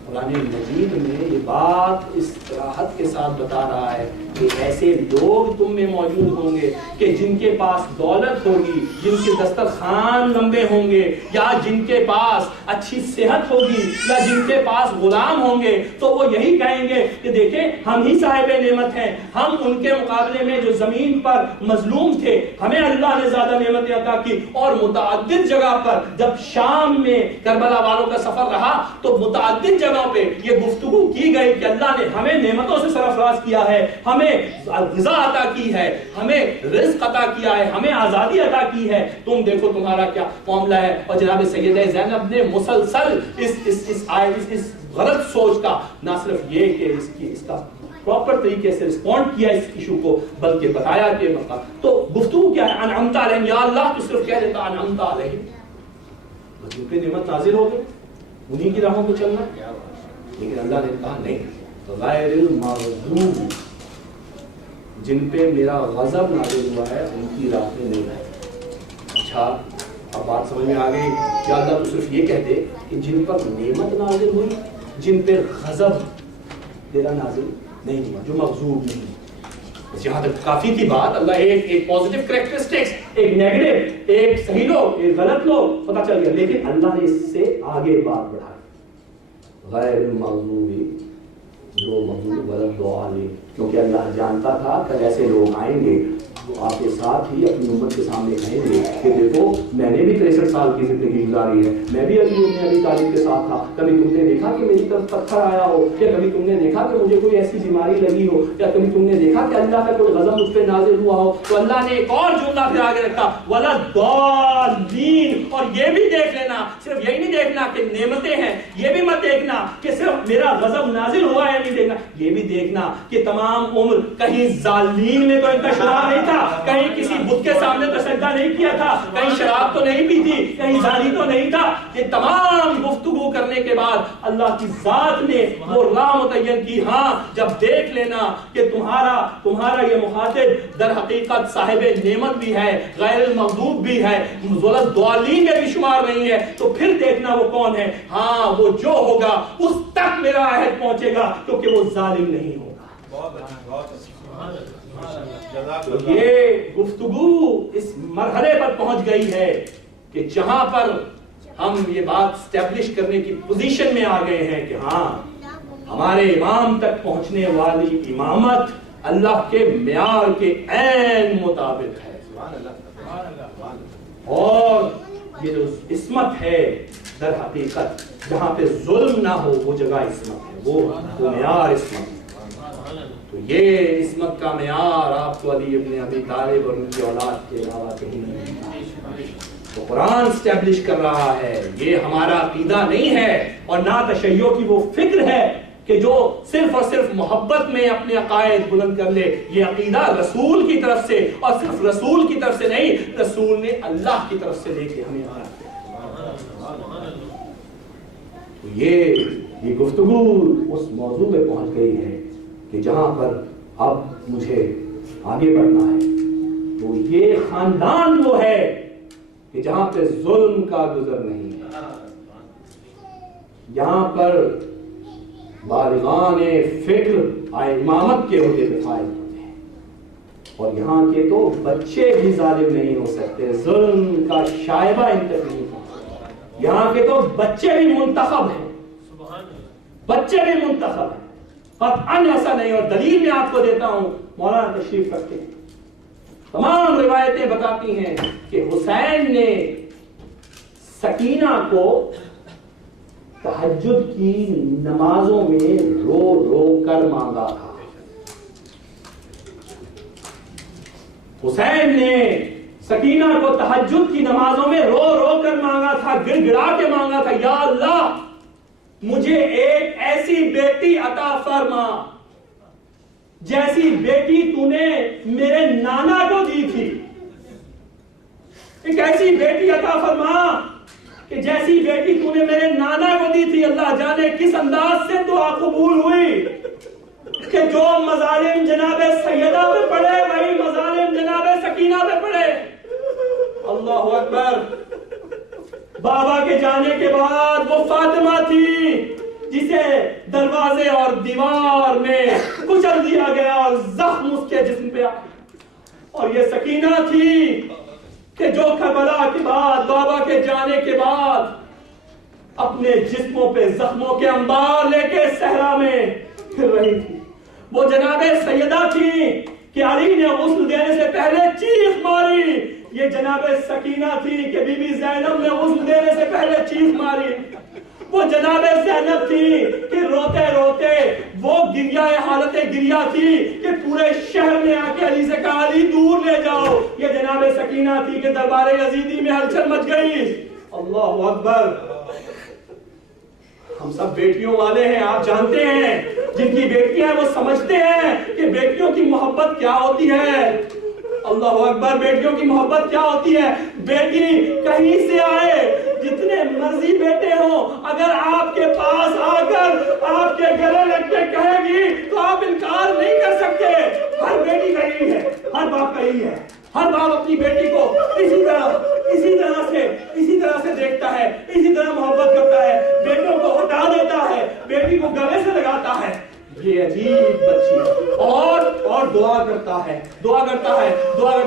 قرآن مجید میں یہ بات اس صراحت کے ساتھ بتا رہا ہے کہ ایسے لوگ تم میں موجود ہوں گے کہ جن کے پاس دولت ہوگی, جن کے دسترخوان لمبے ہوں گے, یا جن کے پاس اچھی صحت ہوگی, یا جن کے پاس غلام ہوں گے, تو وہ یہی کہیں گے کہ دیکھیں ہم ہی صاحب نعمت ہیں, ہم ان کے مقابلے میں جو زمین پر مظلوم تھے ہمیں اللہ نے زیادہ نعمتیں عطا کی. اور متعدد جگہ پر جب شام میں کربلا والوں کا سفر رہا تو متعدد جگہوں پہ یہ گفتگو کی گئی کہ اللہ نے ہمیں نعمتوں سے سرفراز کیا ہے, ہمیں غذا عطا کی ہے, ہمیں رزق عطا کیا ہے, ہمیں آزادی عطا کی ہے, تم دیکھو تمہارا کیا معاملہ ہے. اور جناب سیدہ زینب نے مسلسل اس غلط سوچ کا نہ صرف یہ کہ اس کا پراپر طریقے سے رسپونڈ کیا اس ایشو کو, بلکہ بتایا کہ تو گفتگو کیا ہے, انعمت علیہم, یا اللہ تو صرف کہہ دیتا انعمت علیہم, جن پہ نعمت نازل ہو گئی انہی کی راہوں پہ چلنا. لیکن اللہ نے کہا نہیں, غیر المغضوب, جن پہ میرا غضب نازل ہوا ہے ان کی راہ پہ نہیں ہے. اچھا اب بات سمجھ میں آ گئی, کیا اللہ تو صرف یہ کہہ دے کہ جن پر نعمت نازل ہوئی, جن پہ غضب تیرا نازل نہیں ہوا, جو مغضوب نہیں. بس یہاں تک کافی تھی بات. اللہ ایک پازیٹیو کریکٹرسٹکس, ایک نیگیٹو, ایک صحیح لوگ, ایک غلط لوگ پتہ چل گیا. لیکن اللہ نے اس سے آگے بات بڑھائی, غیر المغضوب, جو مغضوب غلط دعا لے, کیونکہ اللہ جانتا تھا کہ ایسے لوگ آئیں گے جو آپ کے ساتھ ہی اپنی امت کے سامنے کہیں گے کہ دیکھو میں نے بھی 63 سال کی زندگی گزاری ہے, میں بھی ابھی طالب کے ساتھ تھا, کبھی تم نے دیکھا کہ میری طرف پتھر آیا ہو, یا کبھی تم نے دیکھا کہ مجھے کوئی ایسی بیماری لگی ہو, یا کبھی تم نے دیکھا کہ اللہ کا کوئی غضب مجھ پہ نازل ہوا ہو. تو اللہ نے ایک اور جملہ پھر آگے رکھا, ولا ضالین. اور یہ بھی دیکھ لینا, صرف یہی نہیں دیکھنا کہ نعمتیں ہیں, یہ بھی مت دیکھنا کہ صرف میرا غضب نازل ہوا ہے, نہیں دیکھنا, یہ بھی دیکھنا کہ تمام عمر کہیں ظالمین میں تو ان کا شمار نہیں تھا, کہیں کسی بت کے سامنے تو سجدہ نہیں کیا تھا, کہیں شراب تو نہیں پی تھی, کہیں زانی تو نہیں تھا. یہ تمام گفتگو کرنے کے بعد اللہ کی ذات نے وہ راہ متعین کی. ہاں جب دیکھ لینا کہ تمہارا یہ مخاطب در حقیقت صاحب نعمت بھی ہے, غیر المغضوب بھی ہے, ضالین میں بھی شمار نہیں ہے, تو پھر دیکھنا وہ کون ہے. ہاں وہ جو ہوگا اس تک میرا عہد پہنچے گا, کیونکہ وہ ظالم نہیں ہوگا. تو یہ گفتگو اس مرحلے پر پہنچ گئی ہے کہ جہاں پر ہم یہ بات اسٹیبلش کرنے کی پوزیشن میں آ گئے ہیں کہ ہاں ہمارے امام تک پہنچنے والی امامت اللہ کے معیار کے عین مطابق ہے. اور یہ جو عصمت ہے در حقیقت جہاں پہ ظلم نہ ہو وہ جگہ عصمت ہے, وہ معیار عصمت. تو یہ عصمت کا معیار آپ کو علی ابن ابی طالب اور ان کی اولاد کے علاوہ کہیں نہیں. تو قرآن اسٹیبلش کر رہا ہے, یہ ہمارا عقیدہ نہیں ہے اور نہ تشیع کی وہ فکر ہے کہ جو صرف اور صرف محبت میں اپنے عقائد بلند کر لے. یہ عقیدہ رسول کی طرف سے، اور صرف رسول کی طرف سے نہیں، رسول نے اللہ کی طرف سے لے کے ہمیں آیا. تو یہ گفتگو اس موضوع پہ پہنچ گئی ہے کہ جہاں پر اب مجھے آگے بڑھنا ہے، تو یہ خاندان وہ ہے کہ جہاں پہ ظلم کا گزر نہیں ہے، یہاں پر بالغان فکر امامت کے عہدے پہ فائز ہوتے ہیں، اور یہاں کے تو بچے بھی ظالم نہیں ہو سکتے، ظلم کا شائبہ ان تک نہیں پہنچتا. یہاں کے تو بچے بھی منتخب ہیں، بچے بھی منتخب ہیں، قطعاً ایسا نہیں. اور دلیل میں آپ کو دیتا ہوں، مولانا تشریف رکھتے ہیں، تمام روایتیں بتاتی ہیں کہ حسین نے سکینہ کو تہجد کی نمازوں میں رو رو کر مانگا تھا. حسین نے سکینہ کو تہجد کی نمازوں میں رو رو کر مانگا تھا، گڑ گڑا کے مانگا تھا، یا اللہ مجھے ایک ایسی بیٹی عطا فرما جیسی بیٹی تو نے میرے نانا کو دی تھی. ایک ایسی بیٹی عطا فرما کہ جیسی بیٹی تو نے میرے نانا کو دی تھی. اللہ جانے کس انداز سے دعا قبول ہوئی کہ جو مظالم جناب سیدہ پہ پڑے وہی مظالم جناب سکینہ پہ پڑے. اللہ اکبر. بابا کے جانے کے بعد وہ فاطمہ تھی جسے دروازے اور دیوار میں کچل دیا گیا اور زخم اس کے جسم پہ آیا. اور یہ سکینہ تھی کہ جو کربلا کے بعد، بابا کے جانے کے بعد اپنے جسموں پہ زخموں کے انبار لے کے صحرا میں پھر رہی تھی. وہ جناب سیدہ تھی کہ علی نے غسل دینے سے پہلے چیخ ماری. یہ جناب سکینہ تھی کہ بی بی زینب نے غسل دینے سے پہلے چیخ ماری. وہ جناب زینب تھی کہ روتے روتے وہ گریہ حالت گریہ تھی کہ پورے شہر نے آ کے علی سے کہا علی دور لے جاؤ. یہ جناب سکینہ تھی کہ دربار یزیدی میں ہلچل مچ گئی. اللہ اکبر. ہم سب بیٹیوں والے ہیں، آپ جانتے ہیں، جن کی بیٹیاں ہیں وہ سمجھتے ہیں کہ بیٹیوں کی محبت کیا ہوتی ہے. اللہ اکبر. بیٹیوں کی محبت کیا ہوتی ہے. بیٹی کہیں سے آئے، جتنے مرضی بیٹے ہوں، اگر آپ کے پاس آ کر آپ کے گلے لگ کے کہے گی تو آپ انکار نہیں کر سکتے. ہر بیٹی کا یہی ہے، ہر باپ کا یہی ہے. ہر باپ اپنی بیٹی کو اسی طرح سے دیکھتا ہے، اسی طرح محبت کرتا ہے. بیٹوں کو ہٹا دیتا ہے، بیٹی کو گلے سے لگاتا ہے. یہ عجیب بچی اور دعا کرتا ہے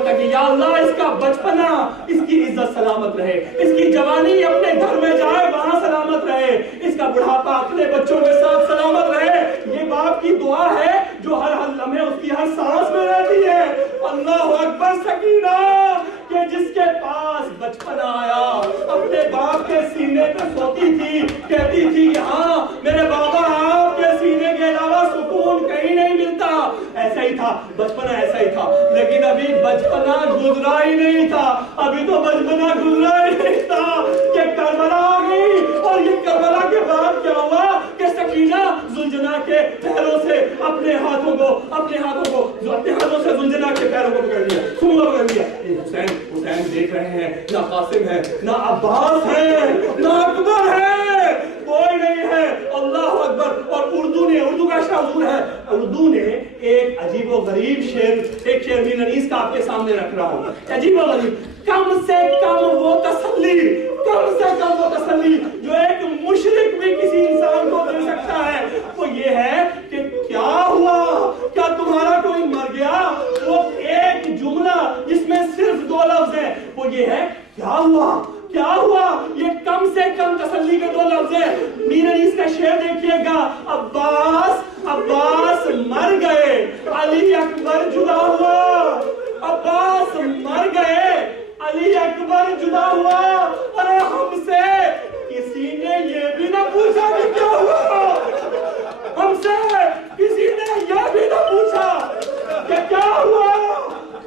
کہ یا اللہ اس کا بچپنا، اس کی عزت سلامت رہے، اس کی جوانی اپنے گھر میں جائے وہاں سلامت رہے، اس کا بڑھاپا اپنے بچوں کے ساتھ سلامت رہے. یہ باپ کی دعا ہے جو ہر لمحے اس کی ہر سانس میں رہتی ہے. اللہ اکبر. سکینہ کہ جس کے پاس بچپنا آیا اپنے باپ کے سینے پہ سوتی تھی، کہتی تھی ہاں میرے بابا آپ کے سینے کے علاوہ سکون کہیں نہیں ملتا. ایسا ہی تھا بچپنا، ایسا ہی تھا. لیکن ابھی بچپنا گزرا ہی نہیں تھا، ابھی تو بچپنا گزرا ہی نہیں تھا کہ کربلا آ گئی. اور یہ کربلا کے بعد کیا ہوا کہ سکینہ زلجنا کے پیروں سے اپنے ہاتھوں سے زلجنا کے پیروں کو پکڑ لیا، سنگا پکڑ لیا. حسین دیکھ رہے ہیں، نہ قاسم ہے، نہ عباس ہے، نہ اکبر ہے، کوئی نہیں ہے. اللہ اکبر. اور اردو کا شعور ہے. اردو نے ایک عجیب و غریب شعر، ایک شعر مین انیس کا آپ کے سامنے رکھ رہا ہوں. عجیب و غریب. کم سے کم وہ تسلی جو ایک مشرک بھی کسی انسان کو دے سکتا ہے وہ یہ ہے کہ کیا ہوا، کیا تمہارا کوئی مر گیا. وہ ایک جملہ جس میں صرف 2 لفظ ہیں، وہ یہ ہے کیا ہوا. یہ کم سے کم تسلی کے 2 لفظ ہیں. مین انیس کا شعر دیکھیے گا. عباس مر گئے، علی اکبر جدا ہوا. عباس مر گئے، علی اکبر جدا ہوا. اور ہم سے کسی نے یہ بھی نہ پوچھا کہ کیا ہوا. ہم سے کسی نے یہ بھی نہ پوچھا کہ کیا ہوا.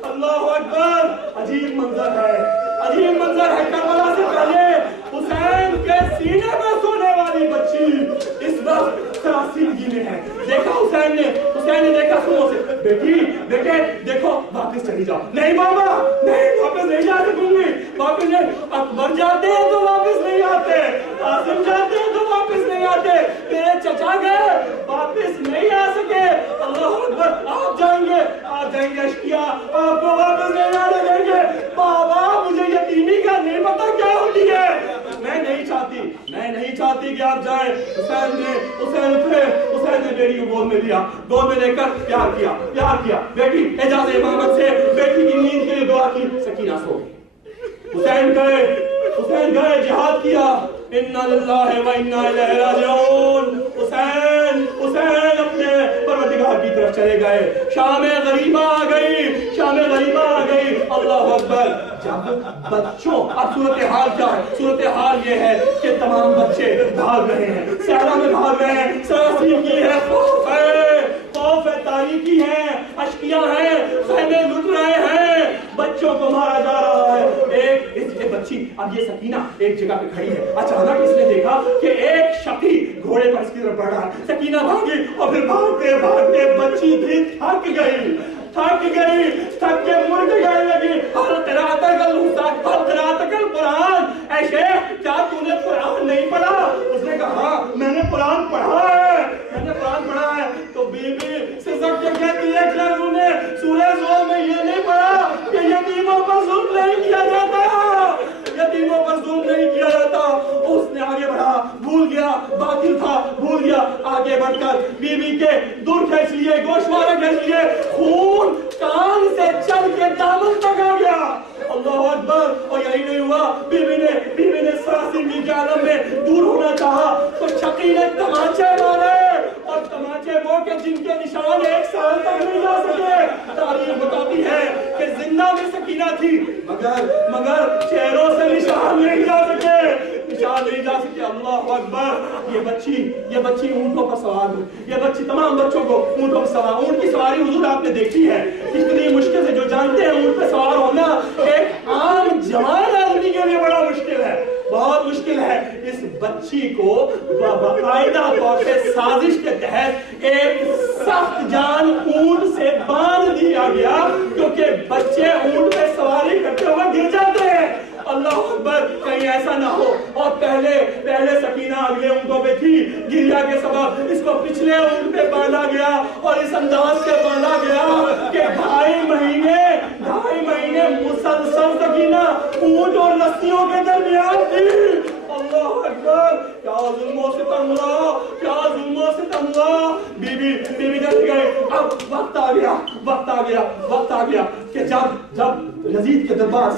اللہ اکبر. عجیب منظر ہے کربلا سے پہلے حسین کے سینے میں سونے والی والی بچی اس وقت سراسیمگی میں ہے. دیکھا حسین نے دیکھا سنو سے, بیٹے دیکھو واپس چلی جاؤ. نہیں ماما نہیں, واپس نہیں جا سکوں گی, واپس نہیں. اکبر جاتے ہیں تو واپس نہیں آتے, قاسم جاتے ہیں تو واپس نہیں آتے, میرے چچا گئے واپس نہیں آ سکے. اللہ اکبر, آپ جائیں گے اشکیا, آپ کو واپس نہیں آنے دیں گے. بابا مجھے یتیمی کا نہیں پتا کیا ہوتی ہے. میں نہیں چاہتی کہ آپ جائیں. حسین نے بیٹی کو گود میں لے کر پیار کیا. بیٹی اجازت امامت سے بیٹی کی نیند کے لیے دعا کی. سکینہ سو گئی. حسین گئے جہاد کیا. انا للہ و انا الیہ راجعون. حسین اپنے پروردگار کی طرف چلے گئے. شام غریبہ آ گئی. اللہ اکبر. جب بچوں, اب صورتحال کیا ہے؟ صورتحال یہ ہے کہ تمام بچے بھاگ رہے ہیں, صحرا میں بھاگ رہے ہیں. سراسیمگی ہے, خوف ہے, تاریکی ہے, اشکیاں ہیں, خیمے لٹ رہے ہیں, بچوں کو مارا جا رہا ہے. ایک بچی, اب یہ سکینہ ایک جگہ پہ کھڑی ہے. اچانک اس نے دیکھا کہ ایک شقی گھوڑے پر اس کی طرف بڑھ رہا ہے. سکینہ بھاگی اور پھر بھاگتے بچی بھی تھک گئی, تھک کے ملک گئے لگی. قرآن, اے شیخ کیا تو نے قرآن نہیں پڑھا؟ اس نے کہا ہاں میں نے قرآن پڑھا ہے. تو بی بی سسک کے کہتی ہے کیا تو نے سورہ زور میں یہ نہیں پڑھا کہ یتیموں پر ظلم نہیں کیا جاتا. اس نے آگے بڑھا, بھول گیا, باطل تھا, بھول گیا. آگے بڑھ کر بی بی کے دور کھینچ لیے, گوشوارے کھینچ لیے, خون کان سے چل کے دامن تک آ گیا. اللہ اکبر. اور یہی نہیں ہوا, بیوی نے سراسیمگی کے عالم میں دور ہونا چاہا تو شقی نے تماچے مارے, اور تماچے وہ کہ جن کے نشان 1 سال تک نہیں جا سکے. تاریخ بتاتی ہے کہ زندہ میں سکینہ تھی مگر چہروں سے نشان نہیں جا سکے. اللہ اکبر. یہ بچی اونٹوں پر سوار ہوئی. یہ بچی تمام بچوں کو اونٹوں پر سوار. اونٹ کی سواری حضور آپ نے دیکھی ہے کتنی مشکل سے, جو جانتے ہیں اونٹ پہ سوار ہونا ایک عام جوان آدمی کے لیے بڑا مشکل ہے, بہت مشکل ہے. اس بچی کو باقاعدہ طور پہ سازش کے تحت ایک سخت جان اونٹ سے باندھ دیا گیا, کیونکہ بچے اونٹ پہ سواری کرتے ہوئے گر جاتے ہیں. اللہ اکبر. کہیں ایسا نہ ہو. اور پہلے سکینہ اگلے اونٹوں پہ تھی, گریا کے سبب اس کو پچھلے اونٹ پہ باندھا گیا, اور اس انداز سے باندھا گیا کہ 2.5 مہینے مسلسل سکینہ اونٹ اور رسیوں کے درمیان تھی. اللہ اکبر. کیا ظلم و ستم ہوا. بیوی جل گئے. اب وقت آ گیا کہ جب یزید کے دربار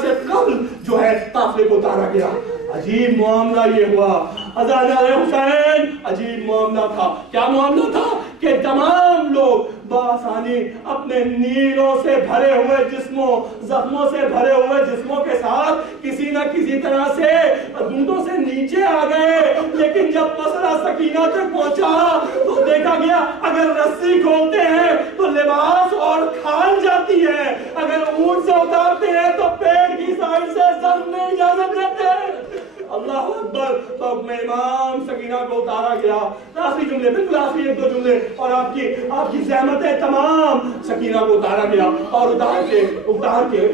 سے قبل جو ہے قافلے کو اتارا گیا. عجیب معاملہ یہ ہوا. اذان حسین عجیب معاملہ تھا. کیا معاملہ تھا کہ تمام لوگ بآسانی اپنے نیلوں سے بھرے ہوئے جسموں, زخموں سے بھرے ہوئے جسموں کے ساتھ کسی نہ کسی طرح سے گھنٹوں سے نیچے آ گئے. لیکن جب مسئلہ سکینہ تک پہنچا تو دیکھا گیا اگر رسی کھولتے ہیں تو لباس اور کھال جاتی ہے, اگر اونٹ سے اتارتے ہیں تو پیٹ کی سائڈ سے زخم میں اجازت دیتے ہیں. اللہ اکبر. تو امام سکینہ کو اتارا گیا. آخری جملے, بالکل آخری 1-2 جملے, اور آپ کی زحمتیں تمام. سکینہ کو اتارا گیا اور اتار کے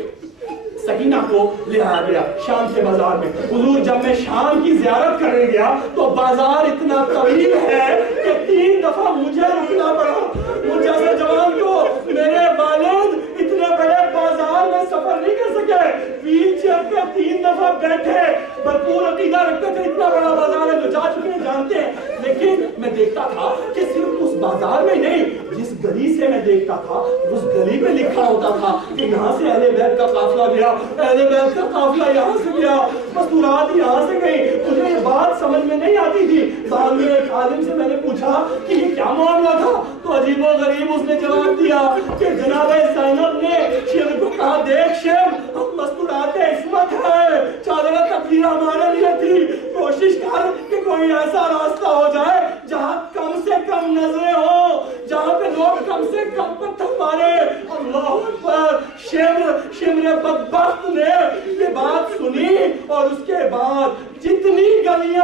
سکینہ کو لے آیا گیا شام کے بازار میں. حضور جب میں شام کی زیارت کرنے گیا تو بازار اتنا طویل ہے کہ 3 دفعہ مجھے رکنا پڑا. مجھ جیسے جوان کو میرے والد اتنے بڑے بازار میں سفر نہیں کر سکے. ویل چیئر پہ 3 دفعہ بیٹھے, بھرپور عقیدہ رکھتے تھے اتنا بڑا بازار ہے, جو جا چکے ہیں جانتے ہیں. لیکن میں دیکھتا تھا کہ صرف اس بازار میں نہیں, جس گلی سے میں دیکھتا تھا اس گلی میں لکھا ہوتا تھا کہ یہاں سے اہل بیت کا قافلہ گیا, اہل بیت کا قافلہ یہاں سے گیا, مستورات یہاں سے گئی. مجھے یہ بات سمجھ میں نہیں آتی تھی. بعد میں ایک عالم سے میں نے پوچھا کہ یہ کیا معاملہ تھا, تو عجیب و غریب اس نے جواب دیا کہ جناب زینب نے شیر کو کہا دیکھ شیر, ہم مستورات عصمت ہے, چادر تکفیر ہمارے لیے تھی, کوشش کر کہ کوئی ایسا راستہ ہو جائے جہاں کم سے کم نظریں ہوں, جہاں پہ لوگ کم سے کم پتھر مارے. اللہ اکبر. شمر بدبخت نے یہ بات سنی اور اس کے بعد جتنی گلیاں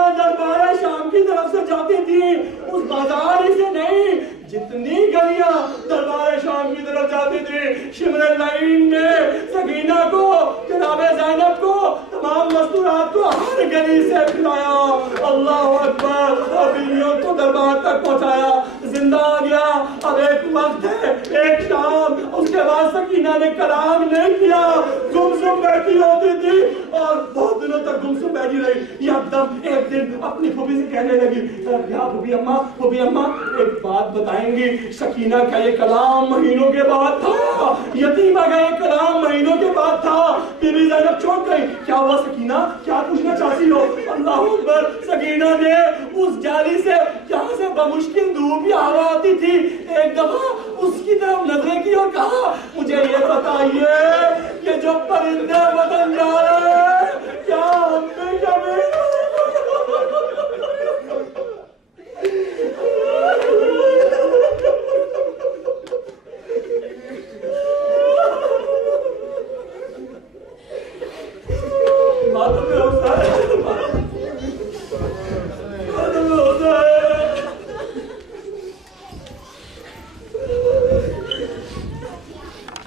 جاتی تھی. شمر اللعین نے سکینہ کو، جناب زینب کو، تمام مستورات کو ہر گلی سے پھلایا. اللہ اکبر. اور بیویوں کو دربار تک پہنچایا. زندہ آ گیا. اب ایک وقت ہے، ایک شام. اس کے بعد سکینہ نے کلام نہیں کیا، گمسم بیٹھی ہوتی تھی اور بہت دنوں تک گمسم بیٹھی رہی. یکدم ایک دن اپنی پھوپھی سے کہنے لگی، یا پھوپھی اماں ایک بات بتائیں گی، سکینہ کا یہ کلام مہینوں کے بعد تھا، یتیمہ کا یہ کلام مہینوں کے بعد تھا. بی بی زینب چونک گئی. کیا ہوا سکینہ، کیا پوچھنا چاہتی ہو؟ اللہ اکبر. سکینہ نے اس جالی سے جہاں سے بمشکل دھوپ یا ہوا آتی تھی ایک دفعہ اس کی طرف نظریں کی اور کہا، مجھے یہ بتائیے کہ جو پرندے وطن جا رہے ہیں کیا ہم نے کبھی